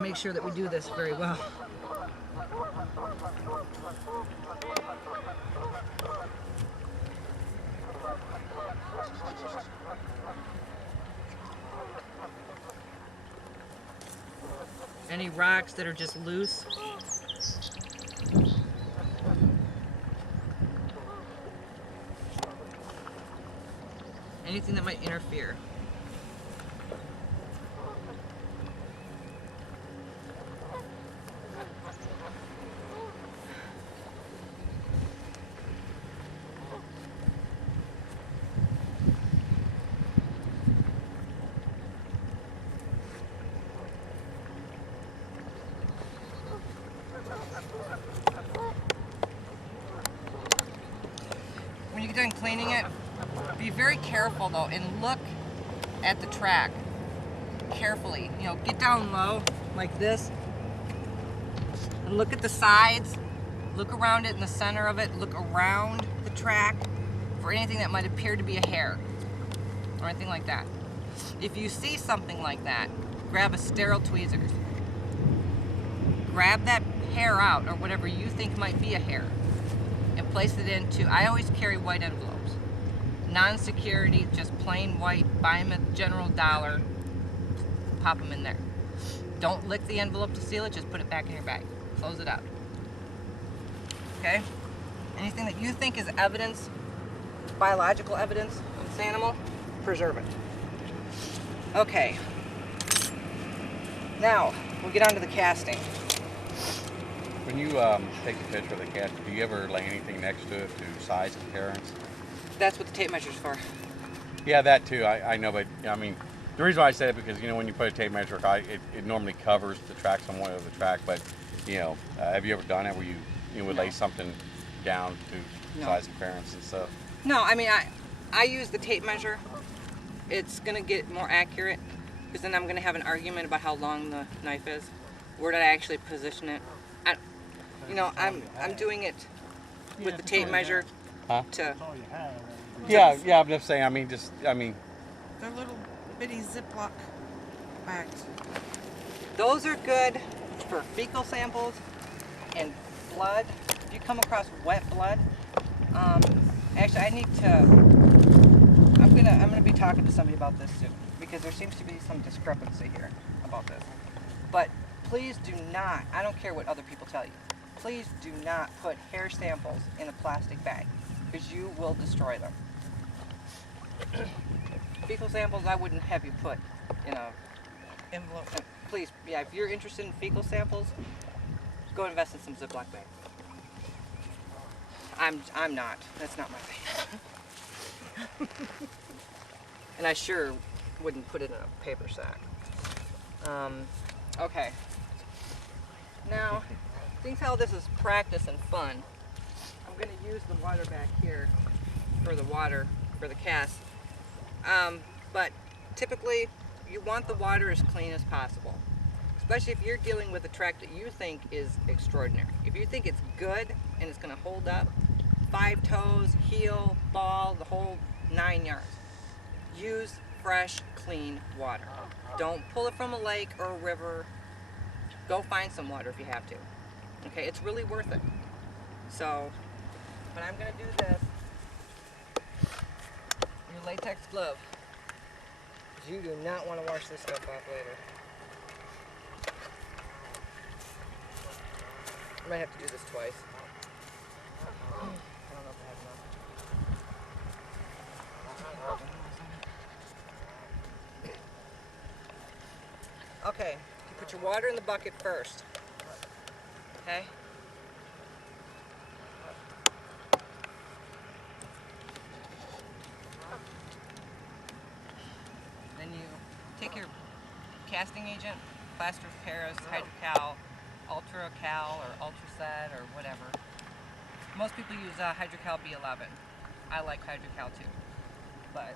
Make sure that we do this very well. Any rocks that are just loose. Anything that might interfere. When you get done cleaning it, be very careful though and look at the track carefully. You know, get down low like this and look at the sides. Look around it in the center of it. Look around the track for anything that might appear to be a hair or anything like that. If you see something like that, grab a sterile tweezers. Grab that hair out or whatever you think might be a hair and place it into, I always carry white envelopes. Non-security, just plain white, buy them at General Dollar, pop them in there. Don't lick the envelope to seal it, just put it back in your bag. Close it up. Okay? Anything that you think is evidence, biological evidence of this animal, preserve it. Okay. Now, we'll get on to the casting. When you take a picture of the cat, do you ever lay anything next to it to size comparison? That's what the tape measure's for. Yeah, that too. I know, but I mean, the reason why I say it because when you put a tape measure, it normally covers the track somewhat of the track. But have you ever done it where you would lay something down to size comparison and stuff? No, I mean I use the tape measure. It's gonna get more accurate because then I'm gonna have an argument about how long the knife is. Where did I actually position it? I'm doing it with the tape measure to. Yeah, I'm just saying. They're little bitty Ziploc bags. Those are good for fecal samples and blood. If you come across wet blood, actually I'm gonna be talking to somebody about this too because there seems to be some discrepancy here about this. But please do not, I don't care what other people tell you, please do not put hair samples in a plastic bag because you will destroy them. Fecal samples I wouldn't have you put in a envelope. Please, yeah, if you're interested in fecal samples, go invest in some Ziploc bags. I'm not. That's not my thing. And I sure wouldn't put it in a paper sack. Okay. Now, seeing how this is practice and fun, I'm going to use the water back here for the cast. But typically, you want the water as clean as possible, especially if you're dealing with a track that you think is extraordinary. If you think it's good and it's going to hold up, 5 toes, heel, ball, the whole 9 yards, use fresh, clean water. Don't pull it from a lake or a river. Go find some water if you have to. Okay, it's really worth it. So, but I'm going to do this. Your latex glove. You do not want to wash this stuff off later. I might have to do this twice. I don't know if I have enough. Okay, you put your water in the bucket first. Okay? Then you take your casting agent, plaster of Paris, Hydrocal, Ultra-Cal or Ultraset or whatever. Most people use Hydrocal B11. I like Hydrocal too. But,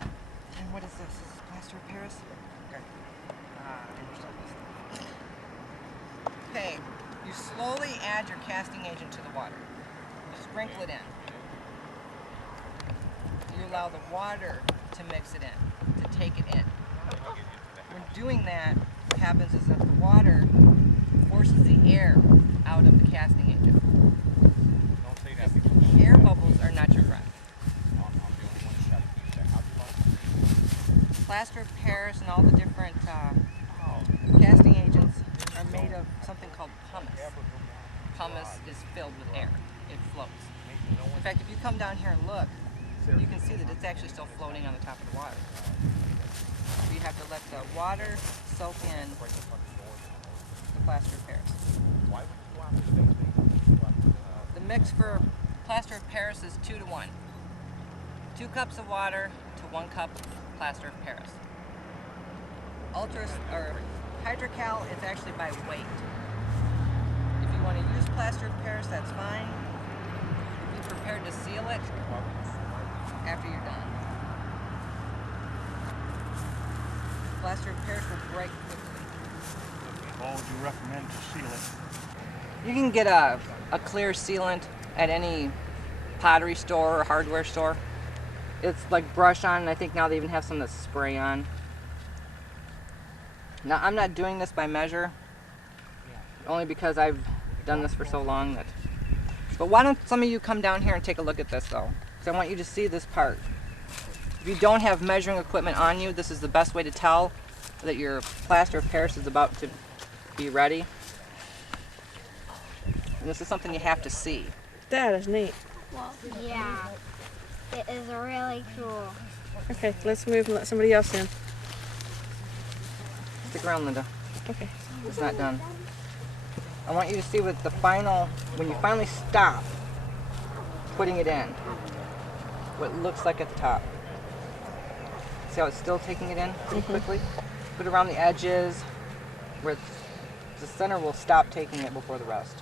and what is this? Is this plaster of Paris? Okay. Okay, you slowly add your casting agent to the water. You sprinkle it in. You allow the water to mix it in, to take it in. When doing that, you happens is that the water forces the air out of the casting agent. Air bubbles are not your friend. Plaster of Paris and all the different casting agents are made of something called pumice. Pumice is filled with air. It floats. In fact, if you come down here and look, you can see that it's actually still floating on the top of the water. So you have to let the water soak in the plaster of Paris. The mix for plaster of Paris is 2 to 1. 2 cups of water to 1 cup plaster of Paris. Hydrocal is actually by weight. If you want to use plaster of Paris, that's fine. Be prepared to seal it after you're done. Plaster of Paris will break quickly. What would you recommend to seal it? You can get a clear sealant at any pottery store or hardware store. It's like brush on, and I think now they even have some that spray on. Now, I'm not doing this by measure, only because I've done this for so long. But why don't some of you come down here and take a look at this, though? Because I want you to see this part. If you don't have measuring equipment on you, this is the best way to tell that your plaster of Paris is about to be ready. And this is something you have to see. That is neat. Well, yeah. It is really cool. Okay, let's move and let somebody else in. Stick around, Linda. Okay. It's not done. I want you to see what when you finally stop putting it in, what it looks like at the top. See how it's still taking it in pretty quickly? Put it around the edges where the center will stop taking it before the rest.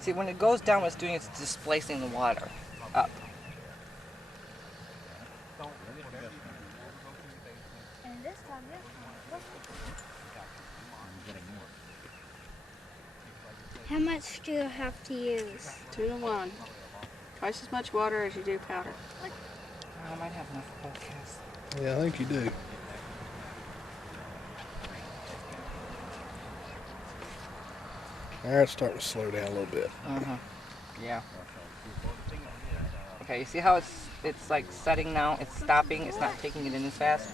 See, when it goes down, what it's doing is displacing the water up. And this time, how much do you have to use? 2 to 1. Twice as much water as you do powder. I might have enough whole cast. Yeah, I think you do. Now it's starting to slow down a little bit. Yeah. Okay, you see how it's like setting now? It's stopping. It's not taking it in as fast.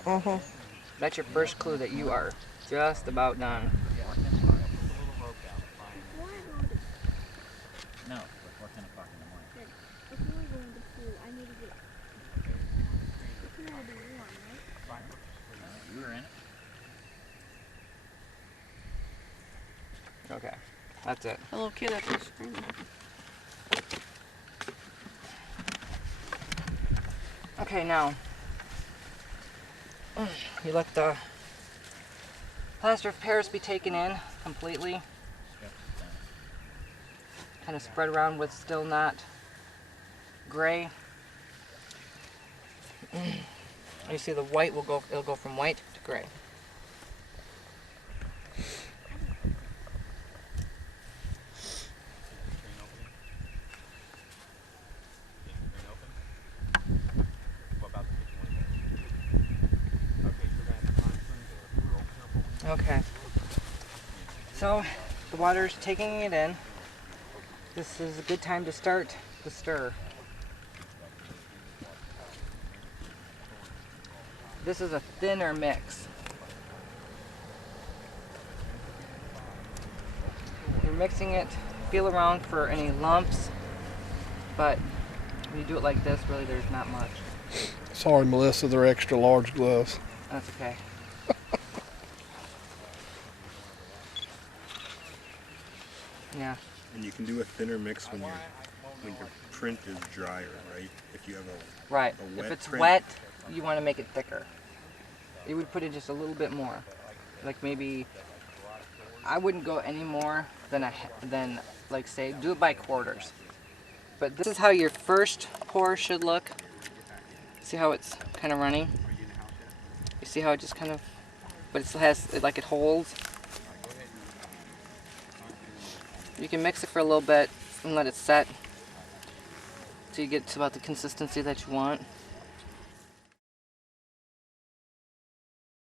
That's your first clue that you are just about done. No, before 10 o'clock in the morning. If you want to go in the pool, I need to get. It's gonna be warm, right? You were in it? Okay, that's it. A little kid up there screaming. Okay, now you let the plaster of Paris be taken in completely. Kind of spread around with still not gray. You see the white it'll go from white to gray. Okay. So the water's taking it in. This is a good time to start the stir. This is a thinner mix. You're mixing it, feel around for any lumps, but when you do it like this, really there's not much. Sorry, Melissa, they're extra large gloves. That's okay. Yeah. And you can do a thinner mix when your print is drier, right? If you have Right. a wet If it's print. wet, you want to make it thicker. You would put in just a little bit more. Like maybe, I wouldn't go any more than like say, do it by quarters. But this is how your first pour should look. See how it's kind of running? You see how it just kind of, but it still has, like it holds. You can mix it for a little bit and let it set till you get to about the consistency that you want.